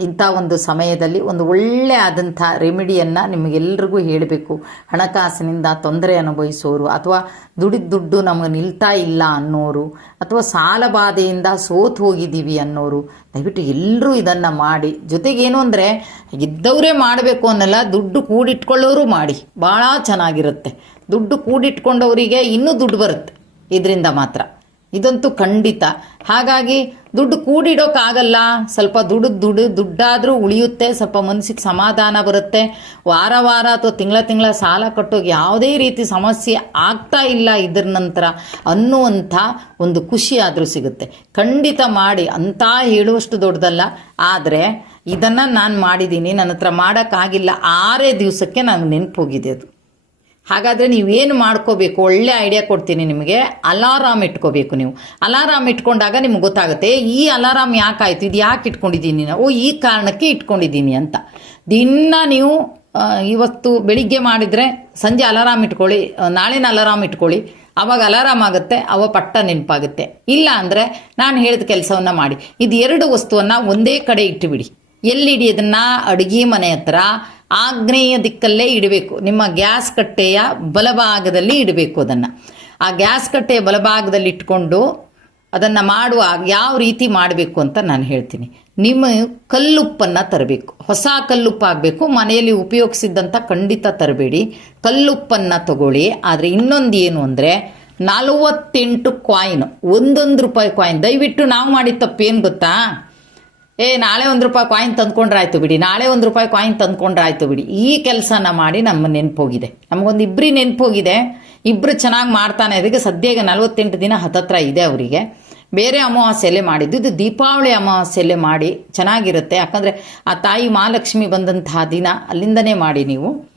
ಇಂಥ ಒಂದು ಸಮಯದಲ್ಲಿ ಒಂದು ಒಳ್ಳೆ ಆದಂಥ ರೆಮಿಡಿಯನ್ನು ನಿಮಗೆಲ್ರಿಗೂ ಹೇಳಬೇಕು. ಹಣಕಾಸಿನಿಂದ ತೊಂದರೆ ಅನುಭವಿಸೋರು ಅಥವಾ ದುಡಿದ ದುಡ್ಡು ನಮಗೆ ನಿಲ್ತಾ ಇಲ್ಲ ಅನ್ನೋರು ಅಥವಾ ಸಾಲ ಬಾಧೆಯಿಂದ ಸೋತು ಹೋಗಿದ್ದೀವಿ ಅನ್ನೋರು, ದಯವಿಟ್ಟು ಎಲ್ಲರೂ ಇದನ್ನು ಮಾಡಿ. ಜೊತೆಗೇನು ಅಂದರೆ ಇದ್ದವರೇ ಮಾಡಬೇಕು ಅನ್ನಲ್ಲ, ದುಡ್ಡು ಕೂಡಿಟ್ಕೊಳ್ಳೋರು ಮಾಡಿ. ಭಾಳ ಚೆನ್ನಾಗಿರುತ್ತೆ. ದುಡ್ಡು ಕೂಡಿಟ್ಕೊಂಡವರಿಗೆ ಇನ್ನೂ ದುಡ್ಡು ಬರುತ್ತೆ. ಇದರಿಂದ ಮಾತ್ರ. ಇದಂತೂ ಖಂಡಿತ. ಹಾಗಾಗಿ ದುಡ್ಡು ಕೂಡಿಡೋಕ್ಕಾಗಲ್ಲ ಸ್ವಲ್ಪ ದುಡ್ಡು ದುಡ್ಡು ದುಡ್ಡಾದರೂ ಉಳಿಯುತ್ತೆ. ಸ್ವಲ್ಪ ಮನಸ್ಸಿಗೆ ಸಮಾಧಾನ ಬರುತ್ತೆ. ವಾರ ವಾರ ಅಥವಾ ತಿಂಗಳ ತಿಂಗಳ ಸಾಲ ಕಟ್ಟೋಗಿ ಯಾವುದೇ ರೀತಿ ಸಮಸ್ಯೆ ಆಗ್ತಾ ಇಲ್ಲ ಇದ್ರ ನಂತರ ಅನ್ನುವಂಥ ಒಂದು ಖುಷಿ ಆದರೂ ಸಿಗುತ್ತೆ. ಖಂಡಿತ ಮಾಡಿ ಅಂತ ಹೇಳುವಷ್ಟು ದೊಡ್ಡದಲ್ಲ. ಆದರೆ ಇದನ್ನು ನಾನು ಮಾಡಿದ್ದೀನಿ. ನನ್ನ ಹತ್ರ ಮಾಡೋಕ್ಕಾಗಿಲ್ಲ. ಆರೇ ದಿವಸಕ್ಕೆ ನನಗೆ ನೆನಪು ಹೋಗಿದೆ ಅದು. ಹಾಗಾದರೆ ನೀವೇನು ಮಾಡ್ಕೋಬೇಕು? ಒಳ್ಳೆ ಐಡಿಯಾ ಕೊಡ್ತೀನಿ ನಿಮಗೆ. ಅಲಾರಾಮ್ ಇಟ್ಕೋಬೇಕು ನೀವು. ಅಲಾರಾಮ್ ಇಟ್ಕೊಂಡಾಗ ನಿಮ್ಗೆ ಗೊತ್ತಾಗುತ್ತೆ, ಈ ಅಲಾರಾಮ್ ಯಾಕಾಯಿತು? ಇದು ಯಾಕೆ ಇಟ್ಕೊಂಡಿದ್ದೀನಿ? ಓ, ಈ ಕಾರಣಕ್ಕೆ ಇಟ್ಕೊಂಡಿದ್ದೀನಿ ಅಂತ. ದಿನ ನೀವು ಇವತ್ತು ಬೆಳಿಗ್ಗೆ ಮಾಡಿದರೆ ಸಂಜೆ ಅಲಾರಾಮ್ ಇಟ್ಕೊಳ್ಳಿ ನಾಳೆನ ನಾಳಿನ ಅಲಾರಾಮ್ ಇಟ್ಕೊಳ್ಳಿ. ಅವಾಗ ಅಲಾರಾಮ್ ಆಗುತ್ತೆ, ಅವ ಪಟ್ಟ ನೆನಪಾಗುತ್ತೆ. ಇಲ್ಲ ಅಂದರೆ ನಾನು ಹೇಳಿದ ಕೆಲಸವನ್ನು ಮಾಡಿ. ಇದು ಎರಡು ವಸ್ತುವನ್ನು ಒಂದೇ ಕಡೆ ಇಟ್ಟುಬಿಡಿ ಎಲ್ಲಿಡಿ ಅದನ್ನು ಅಡುಗೆ ಮನೆ ಹತ್ರ ಆಗ್ನೇಯ ದಿಕ್ಕಲ್ಲೇ ಇಡಬೇಕು. ನಿಮ್ಮ ಗ್ಯಾಸ್ ಕಟ್ಟೆಯ ಬಲಭಾಗದಲ್ಲಿ ಇಡಬೇಕು ಅದನ್ನು. ಆ ಗ್ಯಾಸ್ ಕಟ್ಟೆಯ ಬಲಭಾಗದಲ್ಲಿ ಇಟ್ಕೊಂಡು ಅದನ್ನು ಮಾಡುವಾಗ ಯಾವ ರೀತಿ ಮಾಡಬೇಕು ಅಂತ ನಾನು ಹೇಳ್ತೀನಿ. ನಿಮ್ಮ ಕಲ್ಲುಪ್ಪನ್ನು ತರಬೇಕು. ಹೊಸ ಕಲ್ಲುಪ್ಪು ಆಗಬೇಕು. ಮನೆಯಲ್ಲಿ ಉಪಯೋಗಿಸಿದ್ದಂಥ ಖಂಡಿತ ತರಬೇಡಿ. ಕಲ್ಲುಪ್ಪನ್ನು ತಗೊಳ್ಳಿ. ಆದರೆ ಇನ್ನೊಂದು ಏನು ಅಂದರೆ ನಲವತ್ತೆಂಟು ಕಾಯಿನ್ ಒಂದೊಂದು ರೂಪಾಯಿ ಕಾಯಿನ್ ದಯವಿಟ್ಟು ನಾವು ಮಾಡಿದ ತಪ್ಪೇನು ಗೊತ್ತಾ? ಏ, ನಾಳೆ ಒಂದು ರೂಪಾಯಿ ಕಾಯಿನ್ ತಂದ್ಕೊಂಡ್ರೆ ಆಯ್ತು ಬಿಡಿ. ನಾಳೆ ಒಂದು ರೂಪಾಯಿ ಕಾಯಿನ್ ತಂದ್ಕೊಂಡ್ರೆ ಆಯ್ತು ಬಿಡಿ. ಈ ಕೆಲಸನ ಮಾಡಿ ನಮ್ಮ ನೆನಪೋಗಿದೆ. ನಮಗೊಂದು ಇಬ್ಬರಿ ನೆನಪೋಗಿದೆ. ಇಬ್ಬರು ಚೆನ್ನಾಗಿ ಮಾಡ್ತಾನೆ. ಇದಕ್ಕೆ ಸದ್ಯ ಈಗ ನಲವತ್ತೆಂಟು ದಿನ ಹತ್ತತ್ರ ಇದೆ ಅವರಿಗೆ. ಬೇರೆ ಅಮಾವಾಸ್ಯಲ್ಲೇ ಮಾಡಿದ್ದು. ಇದು ದೀಪಾವಳಿ ಅಮಾವಾಸ್ಯಲ್ಲೇ ಮಾಡಿ ಚೆನ್ನಾಗಿರುತ್ತೆ. ಯಾಕಂದರೆ ಆ ತಾಯಿ ಮಹಾಲಕ್ಷ್ಮಿ ಬಂದಂತಹ ದಿನ ಅಲ್ಲಿಂದನೇ ಮಾಡಿ ನೀವು.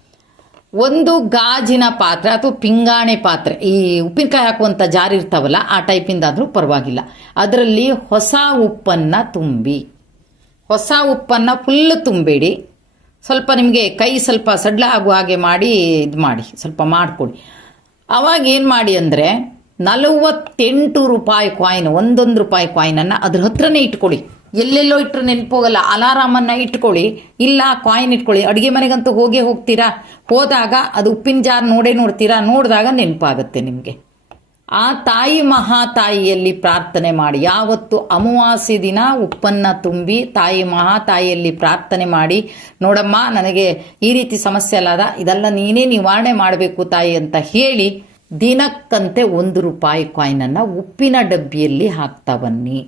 ಒಂದು ಗಾಜಿನ ಪಾತ್ರೆ ಅಥವಾ ಪಿಂಗಾಣೆ ಪಾತ್ರೆ. ಈ ಉಪ್ಪಿನಕಾಯಿ ಹಾಕುವಂಥ ಜಾರಿ ಇರ್ತಾವಲ್ಲ, ಆ ಟೈಪಿಂದಾದರೂ ಪರವಾಗಿಲ್ಲ. ಅದರಲ್ಲಿ ಹೊಸ ಉಪ್ಪನ್ನು ತುಂಬಿ. ಹೊಸ ಉಪ್ಪನ್ನು ಫುಲ್ ತುಂಬಿಡಿ. ಸ್ವಲ್ಪ ನಿಮಗೆ ಕೈ ಸ್ವಲ್ಪ ಸಡ್ಲ ಆಗುವ ಹಾಗೆ ಮಾಡಿ ಇದು ಮಾಡಿ, ಸ್ವಲ್ಪ ಮಾಡಿಕೊಡಿ. ಅವಾಗ ಏನು ಮಾಡಿ ಅಂದರೆ ನಲವತ್ತೆಂಟು ರೂಪಾಯಿ ಕಾಯಿನ್ ಒಂದೊಂದು ರೂಪಾಯಿ ಕಾಯಿನನ್ನು ಅದ್ರ ಹತ್ರನೇ ಇಟ್ಕೊಳ್ಳಿ. ಎಲ್ಲೆಲ್ಲೋ ಇಟ್ಟರೆ ನೆನಪೋಗಲ್ಲ ಅಲಾರಾಮನ್ನು ಇಟ್ಕೊಳ್ಳಿ. ಇಲ್ಲ ಕಾಯಿನ್ ಇಟ್ಕೊಳ್ಳಿ. ಅಡುಗೆ ಮನೆಗಂತೂ ಹೋಗೇ ಹೋಗ್ತೀರಾ? ಹೋದಾಗ ಅದು ಉಪ್ಪಿನ ಜಾರ್ ನೋಡೇ ನೋಡ್ತೀರಾ? ನೋಡಿದಾಗ ನೆನಪಾಗುತ್ತೆ ನಿಮಗೆ. ಆ ತಾಯಿ ಮಹಾತಾಯಿಯಲ್ಲಿ ಪ್ರಾರ್ಥನೆ ಮಾಡಿ. ಯಾವತ್ತು ಅಮಾವಾಸ್ಯ ದಿನ ಉಪ್ಪನ್ನು ತುಂಬಿ ತಾಯಿ ಮಹಾತಾಯಿಯಲ್ಲಿ ಪ್ರಾರ್ಥನೆ ಮಾಡಿ, ನೋಡಮ್ಮ, ನನಗೆ ಈ ರೀತಿ ಸಮಸ್ಯೆ ಅಲ್ಲದ ಇದೆಲ್ಲ ನೀನೇ ನಿವಾರಣೆ ಮಾಡಬೇಕು ತಾಯಿ ಅಂತ ಹೇಳಿ ದಿನಕ್ಕಂತೆ ಒಂದು ರೂಪಾಯಿ ಕಾಯಿನನ್ನು ಉಪ್ಪಿನ ಡಬ್ಬಿಯಲ್ಲಿ ಹಾಕ್ತಾ ಬನ್ನಿ.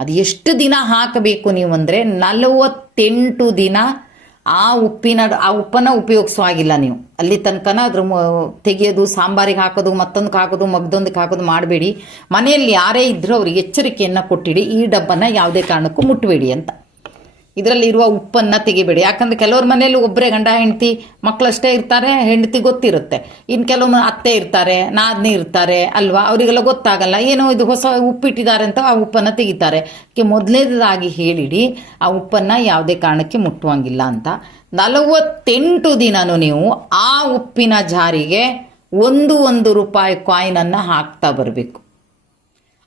ಅದು ಎಷ್ಟು ದಿನ ಹಾಕಬೇಕು ನೀವು ಅಂದರೆ ನಲವತ್ತೆಂಟು ದಿನ ಆ ಉಪ್ಪಿನ, ಆ ಉಪ್ಪನ್ನು ಉಪಯೋಗಿಸೋ ಆಗಿಲ್ಲ ನೀವು. ಅಲ್ಲಿ ತನಕನ ಅದ್ರ ತೆಗೆಯೋದು, ಸಾಂಬಾರಿಗೆ ಹಾಕೋದು, ಮತ್ತೊಂದಕ್ಕೆ ಹಾಕೋದು, ಮಗ್ದೊಂದಕ್ಕೆ ಹಾಕೋದು ಮಾಡಬೇಡಿ. ಮನೆಯಲ್ಲಿ ಯಾರೇ ಇದ್ರೂ ಅವ್ರಿಗೆ ಎಚ್ಚರಿಕೆಯನ್ನು ಕೊಟ್ಟಿಡಿ. ಈ ಡಬ್ಬನ ಯಾವುದೇ ಕಾರಣಕ್ಕೂ ಮುಟ್ಟಬೇಡಿ ಅಂತ. ಇದರಲ್ಲಿ ಇರುವ ಉಪ್ಪನ್ನು ತೆಗಿಬೇಡಿ. ಯಾಕಂದ್ರೆ ಕೆಲವ್ರ ಮನೆಯಲ್ಲಿ ಒಬ್ಬರೇ ಗಂಡ, ಹೆಂಡತಿ ಮಕ್ಕಳಷ್ಟೇ ಇರ್ತಾರೆ, ಹೆಂಡತಿ ಗೊತ್ತಿರುತ್ತೆ. ಇನ್ನು ಕೆಲವೊಮ್ಮೆ ಅತ್ತೆ ಇರ್ತಾರೆ, ನಾದ್ನಿ ಇರ್ತಾರೆ, ಅಲ್ವಾ? ಅವರಿಗೆಲ್ಲ ಗೊತ್ತಾಗಲ್ಲ. ಏನೋ ಇದು ಹೊಸ ಉಪ್ಪಿಟ್ಟಿದ್ದಾರೆ ಅಂತ ಆ ಉಪ್ಪನ್ನು ತೆಗಿತಾರೆ. ಮೊದಲನೇದಾಗಿ ಹೇಳಿಡಿ, ಆ ಉಪ್ಪನ್ನು ಯಾವುದೇ ಕಾರಣಕ್ಕೆ ಮುಟ್ಟುವಂಗಿಲ್ಲ ಅಂತ. ನಲವತ್ತೆಂಟು ದಿನನೂ ನೀವು ಆ ಉಪ್ಪಿನ ಜಾರಿಗೆ ಒಂದು ಒಂದು ರೂಪಾಯಿ ಕಾಯಿನನ್ನು ಹಾಕ್ತಾ ಬರಬೇಕು.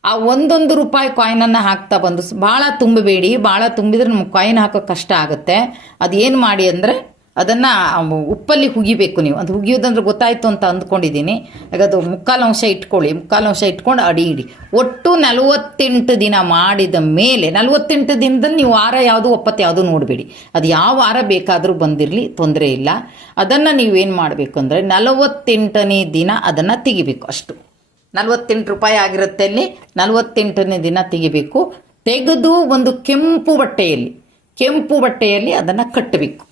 ಆ ಒಂದೊಂದು ರೂಪಾಯಿ ಕಾಯಿನನ್ನು ಹಾಕ್ತಾ ಬಂದು ಭಾಳ ತುಂಬಬೇಡಿ ಭಾಳ ತುಂಬಿದ್ರೆ ನಮ್ಗೆ ಕಾಯಿನ್ ಹಾಕೋಕೆ ಕಷ್ಟ ಆಗುತ್ತೆ. ಅದೇನು ಮಾಡಿ ಅಂದರೆ ಅದನ್ನು ಉಪ್ಪಲ್ಲಿ ಹುಗಿಬೇಕು ನೀವು. ಅದು ಹುಗಿಯೋದಂದ್ರೆ ಗೊತ್ತಾಯ್ತು ಅಂತ ಅಂದ್ಕೊಂಡಿದ್ದೀನಿ. ಅದು ಮುಕ್ಕಾಲು ಅಂಶ ಇಟ್ಕೊಳ್ಳಿ. ಮುಕ್ಕಾಲು ಅಂಶ ಇಟ್ಕೊಂಡು ಅಡಿ ಇಡಿ. ಒಟ್ಟು ನಲವತ್ತೆಂಟು ದಿನ ಮಾಡಿದ ಮೇಲೆ, ನಲವತ್ತೆಂಟು ದಿನದಲ್ಲಿ ನೀವು ವಾರ ಯಾವುದು, ಒಪ್ಪತ್ತು ಯಾವುದು ನೋಡಬೇಡಿ. ಅದು ಯಾವ ವಾರ ಬೇಕಾದರೂ ಬಂದಿರಲಿ, ತೊಂದರೆ ಇಲ್ಲ. ಅದನ್ನು ನೀವೇನು ಮಾಡಬೇಕು ಅಂದರೆ ನಲವತ್ತೆಂಟನೇ ದಿನ ಅದನ್ನು ತೆಗಿಬೇಕು ಅಷ್ಟು. ನಲವತ್ತೆಂಟು ರೂಪಾಯಿ ಆಗಿರುತ್ತೆ ಅಲ್ಲಿ. ನಲವತ್ತೆಂಟನೇ ದಿನ ತೆಗಿಬೇಕು. ತೆಗೆದು ಒಂದು ಕೆಂಪು ಬಟ್ಟೆಯಲ್ಲಿ ಕೆಂಪು ಬಟ್ಟೆಯಲ್ಲಿ ಅದನ್ನು ಕಟ್ಟಬೇಕು.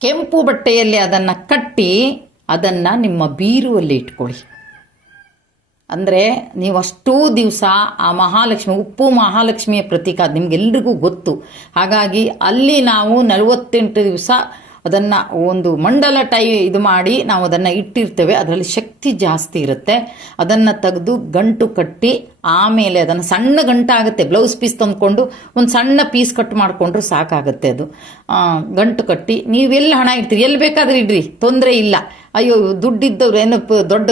ಕೆಂಪು ಬಟ್ಟೆಯಲ್ಲಿ ಅದನ್ನು ಕಟ್ಟಿ ಅದನ್ನು ನಿಮ್ಮ ಬೀರುವಲ್ಲಿ ಇಟ್ಕೊಳ್ಳಿ. ಅಂದರೆ ನೀವು ಅಷ್ಟೂ ದಿವಸ ಆ ಮಹಾಲಕ್ಷ್ಮಿ, ಉಪ್ಪು ಮಹಾಲಕ್ಷ್ಮಿಯ ಪ್ರತೀಕ ನಿಮ್ಗೆಲ್ರಿಗೂ ಗೊತ್ತು. ಹಾಗಾಗಿ ಅಲ್ಲಿ ನಾವು ನಲವತ್ತೆಂಟು ದಿವಸ ಅದನ್ನು ಒಂದು ಮಂಡಲ ಟೈ ಇದು ಮಾಡಿ ನಾವು ಅದನ್ನು ಇಟ್ಟಿರ್ತೇವೆ. ಅದರಲ್ಲಿ ಶಕ್ತಿ ಜಾಸ್ತಿ ಇರುತ್ತೆ. ಅದನ್ನು ತೆಗೆದು ಗಂಟು ಕಟ್ಟಿ ಆಮೇಲೆ ಅದನ್ನು ಸಣ್ಣ ಗಂಟಾಗುತ್ತೆ. ಬ್ಲೌಸ್ ಪೀಸ್ ತಂದ್ಕೊಂಡು ಒಂದು ಸಣ್ಣ ಪೀಸ್ ಕಟ್ ಮಾಡಿಕೊಂಡ್ರು ಸಾಕಾಗುತ್ತೆ ಅದು. ಗಂಟು ಕಟ್ಟಿ ನೀವೆಲ್ಲಿ ಹಣ ಇಡ್ತೀರಿ. ಎಲ್ಲಿ ಬೇಕಾದ್ರೆ ಇಡ್ರಿ. ತೊಂದರೆ ಇಲ್ಲ. ಅಯ್ಯೋ, ದುಡ್ಡಿದ್ದವ್ರು ಏನು ದೊಡ್ಡ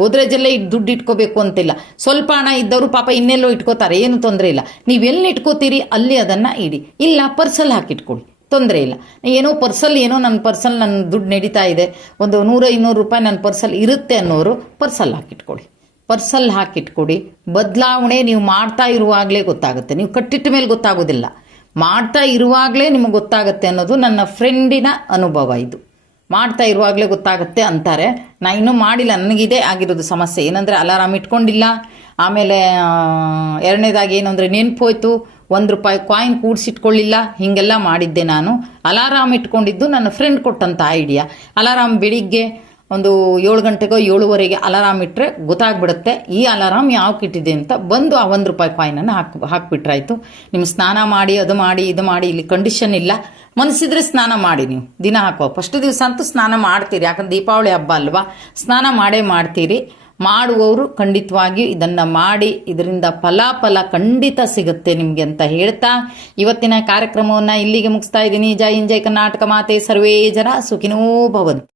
ಗೋದ್ರೇಜಲ್ಲೇ ದುಡ್ಡು ಇಟ್ಕೋಬೇಕು ಅಂತಿಲ್ಲ. ಸ್ವಲ್ಪ ಹಣ ಇದ್ದವರು ಪಾಪ ಇನ್ನೆಲ್ಲೋ ಇಟ್ಕೋತಾರೆ. ಏನು ತೊಂದರೆ ಇಲ್ಲ. ನೀವೆಲ್ಲಿ ಇಟ್ಕೋತೀರಿ, ಅಲ್ಲಿ ಅದನ್ನು ಇಡಿ. ಇಲ್ಲ ಪರ್ಸಲ್ಲಿ ಹಾಕಿಟ್ಕೊಳ್ಳಿ. ತೊಂದರೆ ಇಲ್ಲ. ಏನೋ ಪರ್ಸಲ್, ಏನೋ ನನ್ನ ಪರ್ಸಲ್ ನನ್ನ ದುಡ್ಡು ನಡೀತಾ ಇದೆ. ಒಂದು ನೂರ ಇನ್ನೂರು ರೂಪಾಯಿ ನನ್ನ ಪರ್ಸಲ್ ಇರುತ್ತೆ ಅನ್ನೋರು ಪರ್ಸಲ್ ಹಾಕಿಟ್ಕೊಳ್ಳಿ. ಪರ್ಸಲ್ ಹಾಕಿಟ್ಕೊಡಿ. ಬದಲಾವಣೆ ನೀವು ಮಾಡ್ತಾ ಇರುವಾಗಲೇ ಗೊತ್ತಾಗುತ್ತೆ. ನೀವು ಕಟ್ಟಿಟ್ಟ ಮೇಲೆ ಗೊತ್ತಾಗೋದಿಲ್ಲ. ಮಾಡ್ತಾ ಇರುವಾಗಲೇ ನಿಮಗೆ ಗೊತ್ತಾಗುತ್ತೆ ಅನ್ನೋದು ನನ್ನ ಫ್ರೆಂಡಿನ ಅನುಭವ ಇದು. ಮಾಡ್ತಾ ಇರುವಾಗಲೇ ಗೊತ್ತಾಗುತ್ತೆ ಅಂತಾರೆ. ನಾನು ಇನ್ನೂ ಮಾಡಿಲ್ಲ. ನನಗಿದೆ ಆಗಿರೋದು ಸಮಸ್ಯೆ. ಏನಂದರೆ ಅಲಾರಾಮ್ ಇಟ್ಕೊಂಡಿಲ್ಲ. ಆಮೇಲೆ ಎರಡನೇದಾಗಿ ಏನು ಅಂದರೆ ನೆನ್ಪು ಹೋಯ್ತು ಒಂದು ರೂಪಾಯಿ ಕಾಯಿನ್ ಕೂಡಿಸಿಟ್ಕೊಳ್ಳಿಲ್ಲ, ಹೀಗೆಲ್ಲ ಮಾಡಿದ್ದೆ ನಾನು. ಅಲಾರಾಮ್ ಇಟ್ಕೊಂಡಿದ್ದು ನನ್ನ ಫ್ರೆಂಡ್ ಕೊಟ್ಟಂಥ ಐಡಿಯಾ ಅಲಾರಾಮ್ ಬೆಳಿಗ್ಗೆ ಒಂದು ಏಳು ಗಂಟೆಗೋ ಏಳುವರೆಗೆ ಅಲಾರಾಮ್ ಇಟ್ಟರೆ ಗೊತ್ತಾಗ್ಬಿಡುತ್ತೆ, ಈ ಅಲಾರಾಮ್ ಯಾವಕ್ಕೆ ಇಟ್ಟಿದೆ ಅಂತ ಬಂದು ಆ ಒಂದು ರೂಪಾಯಿ ಕಾಯಿನನ್ನು ಹಾಕಿ, ಹಾಕಿಬಿಟ್ರಾಯ್ತು. ನಿಮ್ಮ ಸ್ನಾನ ಮಾಡಿ, ಅದು ಮಾಡಿ, ಇದು ಮಾಡಿ, ಇಲ್ಲಿ ಕಂಡೀಷನ್ ಇಲ್ಲ. ಮನಸ್ಸಿದ್ರೆ ಸ್ನಾನ ಮಾಡಿ ನೀವು, ದಿನ ಹಾಕೋ ಫಸ್ಟ್ ದಿವಸ ಅಂತೂ ಸ್ನಾನ ಮಾಡ್ತೀರಿ, ಯಾಕಂದ್ರೆ ದೀಪಾವಳಿ ಹಬ್ಬ ಅಲ್ವಾ? ಸ್ನಾನ ಮಾಡೇ ಮಾಡ್ತೀರಿ. ಮಾಡುವವರು ಖಂಡಿತವಾಗಿ ಇದನ್ನ ಮಾಡಿ ಇದರಿಂದ ಫಲಾಫಲ ಖಂಡಿತ ಸಿಗುತ್ತೆ ನಿಮಗೆ ಅಂತ ಹೇಳ್ತಾ ಇವತ್ತಿನ ಕಾರ್ಯಕ್ರಮವನ್ನು ಇಲ್ಲಿಗೆ ಮುಗಿಸ್ತಾ ಇದ್ದೀನಿ. ಜೈ ಇಂಜಯ್ ಕರ್ನಾಟಕ ಮಾತೆ, ಸರ್ವೇ ಜನ ಸುಖಿನೋ